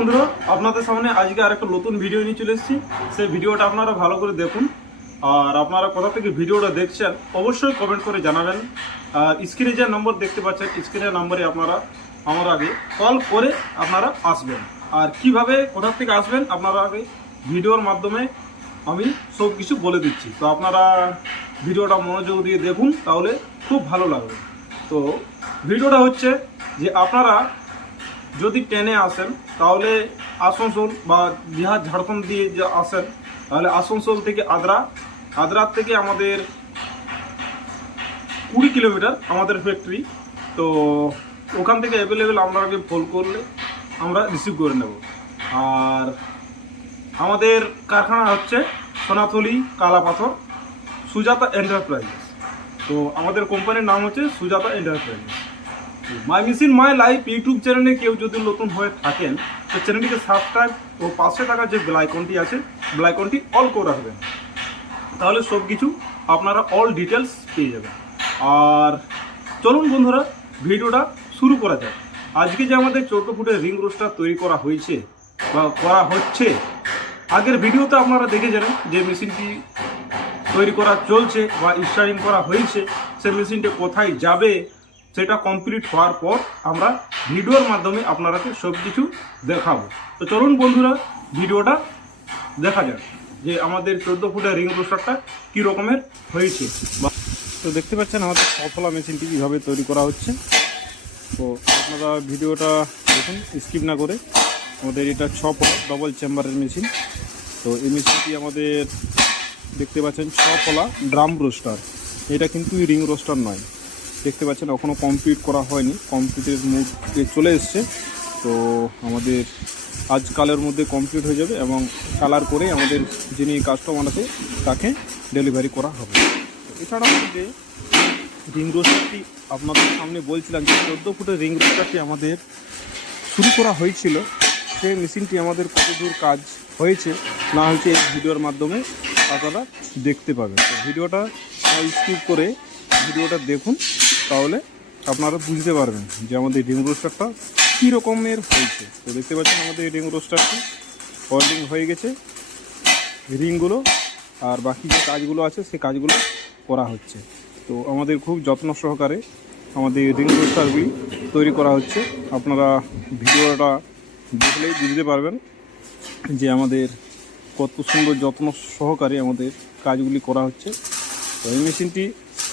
বন্ধুরা, আপনাদের সামনে আজকে আরেকটা নতুন ভিডিও নিয়ে চলে এসেছি। সেই ভিডিওটা আপনারা ভালো করে দেখুন। আর আপনারা কোথা থেকে ভিডিওটা দেখছেন অবশ্যই কমেন্ট করে জানাবেন। আর স্ক্রিনে যে নম্বর দেখতে পাচ্ছেন, স্ক্রিনের নম্বরে আপনারা আমার আগে কল করে আপনারা আসবেন। আর কিভাবে কোথা থেকে আসবেন আপনারা আগে ভিডিওর মাধ্যমে আমি সব কিছু বলে দিচ্ছি। তো আপনারা ভিডিওটা মনোযোগ দিয়ে দেখুন, তাহলে খুব ভালো লাগবে। তো ভিডিওটা হচ্ছে যে আপনারা যদি ট্রেনে আসেন তাহলে আসানসোল বা বিহার ঝাড়খণ্ড দিয়ে যে আসেন তাহলে আসানসোল থেকে আদ্রা থেকে আমাদের 20 কিলোমিটার আমাদের ফ্যাক্টরি। তো ওখান থেকে অ্যাভেলেবেল আমরা আগে ফোন করলে আমরা রিসিভ করে নেব। আর আমাদের কারখানা হচ্ছে সোনাথলি কালাপাথর সুজাতা এন্টারপ্রাইজেস। তো আমাদের কোম্পানির নাম হচ্ছে Sujata enterprises. My machine my life YouTube চ্যানেলে কেউ যদি নতুন হয়ে থাকেন তো চ্যানেলটিকে সাবস্ক্রাইব ও পাশে থাকা যে বেল আইকনটি আছে বেল আইকনটি অল করে রাখবেন, তাহলে সব কিছু আপনারা অল ডিটেলস পেয়ে যাবেন। আর চলুন বন্ধুরা, ভিডিওটা শুরু করা যাক। আজকে যে আমাদের 14 ফুটের রিং রোস্টার তৈরি করা হয়েছে বা করা হচ্ছে, আগের ভিডিওতে আপনারা দেখে জানেন যে মেশিনটি তৈরি করা চলছে বা স্টার্টিং করা হয়েছে। সে মেশিনটা কোথায় যাবে সেটা কমপ্লিট হওয়ার পর আমরা ভিডিওর মাধ্যমে আপনারাকে সব কিছু দেখাবো। তো চলুন বন্ধুরা, ভিডিওটা দেখা যাক যে আমাদের 14 ফুটের রিং রোস্টারটা কী রকমের হয়েছে। তো দেখতে পাচ্ছেন আমাদের সফলা মেশিনটি কীভাবে তৈরি করা হচ্ছে। তো আপনারা ভিডিওটা দেখুন স্কিপ না করে। আমাদের এটা 6 ফলা ডবল চেম্বারের মেশিন। তো এই মেশিনটি আমাদের দেখতে পাচ্ছেন 6 ফলা ড্রাম রোস্টার। এটা কিন্তু রিং রোস্টার নয়, দেখতে পাচ্ছেন এখনও কমপ্লিট করা হয়নি, কমপ্লিটের মুখে চলে এসছে। তো আমাদের আজকালের মধ্যে কমপ্লিট হয়ে যাবে এবং কালার করে আমাদের যিনি কাস্টমার আছে তাকে ডেলিভারি করা হবে। এছাড়া আমাদের রিং রোস্টারটি আপনাদের সামনে বলছিলাম যে 14 ফুটের রিং রোস্টারটি আমাদের শুরু করা হয়েছিল। সেই মেশিনটি আমাদের কত দূর কাজ হয়েছে না হয়েছে এই ভিডিওর মাধ্যমে আপনারা দেখতে পাবেন। তো ভিডিওটা স্কিপ করে ভিডিওটা দেখুন, তাহলে আপনারা বুঝতে পারবেন যে আমাদের রিং রোস্টারটা কী রকমের হয়েছে। তো দেখতে পাচ্ছেন আমাদের রিং রোস্টারটি ওয়েল্ডিং হয়ে গেছে, রিংগুলো আর বাকি যে কাজগুলো আছে সে কাজগুলো করা হচ্ছে। তো আমাদের খুব যত্ন সহকারে আমাদের রিং রোস্টারগুলি তৈরি করা হচ্ছে। আপনারা ভিডিওটা দেখলেই বুঝতে পারবেন যে আমাদের কত সুন্দর যত্ন সহকারে আমাদের কাজগুলি করা হচ্ছে। তো এই মেশিনটি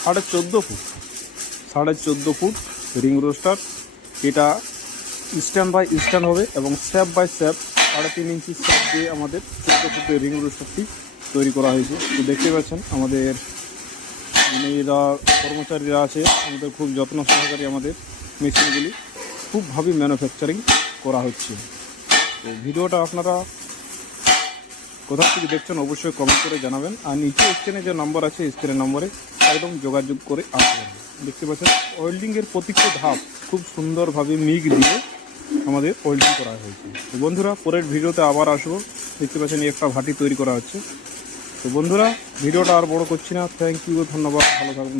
14.5 ফুট রিং রোস্টার। এটা স্ট্যান্ড বাই স্ট্যান্ড হবে এবং স্যাপ বাই স্যাপ 3.5 ইঞ্চি স্যাপ দিয়ে আমাদের 14 ফুটের রিং রোস্টারটি তৈরি করা হয়েছে। তো দেখতে পাচ্ছেন আমাদের এরা কর্মচারীরা আছে, আমাদের খুব যত্ন সহকারে আমাদের মেশিনগুলি খুবভাবে ম্যানুফ্যাকচারিং করা হচ্ছে। তো ভিডিওটা আপনারা কোথা থেকে দেখছেন অবশ্যই কমেন্ট করে জানাবেন। আর নিচে স্ক্রিনে যে নম্বর আছে স্ক্রিনের নম্বরে একদম যোগাযোগ করে আসবেন। দেখতে পাচ্ছেন ওয়েল্ডিংয়ের প্রত্যেকটা ধাপ খুব সুন্দরভাবে মিগ দিয়ে আমাদের ওয়েল্ডিং করা হয়েছে। তো বন্ধুরা, পরের ভিডিওতে আবার আসবো। দেখতে পাচ্ছেন একটা ভাটি তৈরি করা হচ্ছে। তো বন্ধুরা, ভিডিওটা আর বড় করছি না। থ্যাংক ইউ, ধন্যবাদ, ভালো থাকবেন।